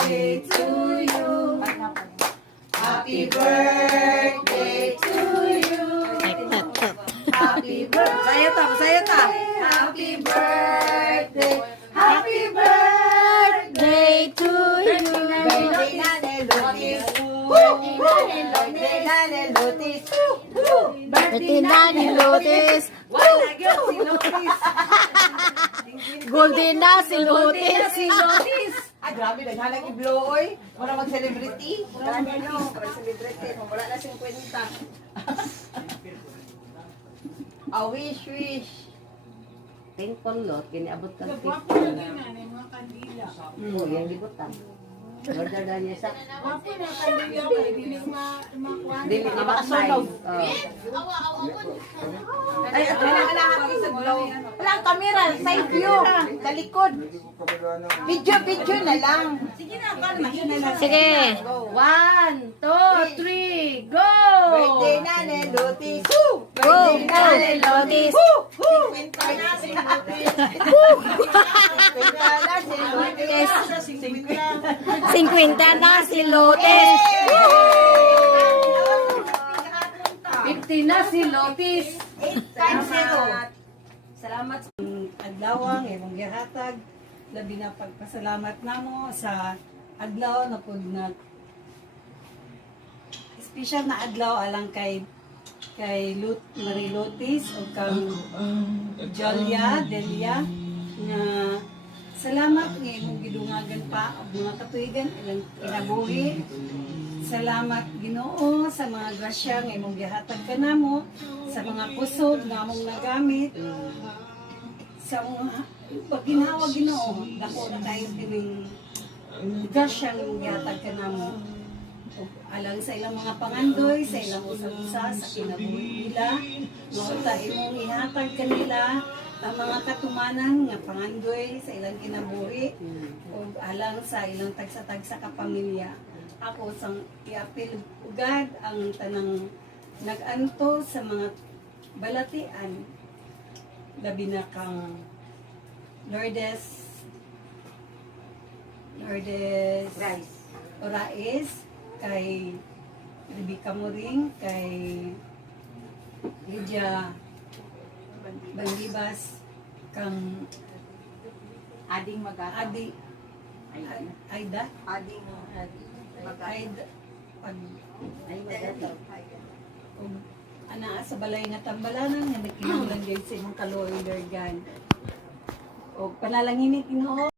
birthday to you. Happy birthday to you. Happy birthday. Masaya ta. Happy birthday. Happy birthday to you. Birthday na ni Lotis. Birthday na ni Lotis. Birthday na ni Lotis. Wala gyud si Lotis. Golden na si Lotis na Lotis. si Lotis. Ay, grabe, naghanang i-blow, oy. Wala mag-celebrity. Wala mag-celebrity. Wala na 50. Wish. Thankful lot, kiniabot ka 50. Yan, libutan. Order na niya sa... Dili na makasunog. Ay, wala sa blow. Wala ang camera, side view. Sa likod. Video na lang. Sige na, paano mahina lang. Sige. 1, 2, 3, go! Birthday na ni Lotis. Go! Na ni Lotis. 50 na si Lotis. 50 na si Lotis. 50 na si Lotis. 8-0. Salamat sa adlaw nga imong gihatag. Labi na pagpasalamat namo sa adlaw na pud na special na adlaw alang kay Marie Lotis o kang Delia nga salamat nga imong gidungagan pa og mga katuigan ilang kinabuhi. Salamat Ginoo sa mga grasya nga imong gihatag kanamo, sa mga kusog nga among nagamit, sa mga pagginhawa Ginoo, dako na tayo kining grasya nga imong gihatag kanamo. Ug alang sa ilang mga pangandoy, sa ilang usab-usa sa kinabuhi nila, nga imong ihatag kanila ang mga katumanan nga pangandoy sa ilang kinabuhi ug alang sa ilang tagsa-tagsa ka pamilya. Ako sang iapil ugad ang tanang nag-anto sa mga balatian labi na kang Lourdes Orais kay Rebecca Moring kay Lydia Bandibas kang Ading Magata. Aida Ading Aida Magata. ug ana sa balay nga tambalanan nga nagkinahanglan gyud sa imong kaluoy organ. O panalangin ni Ginoo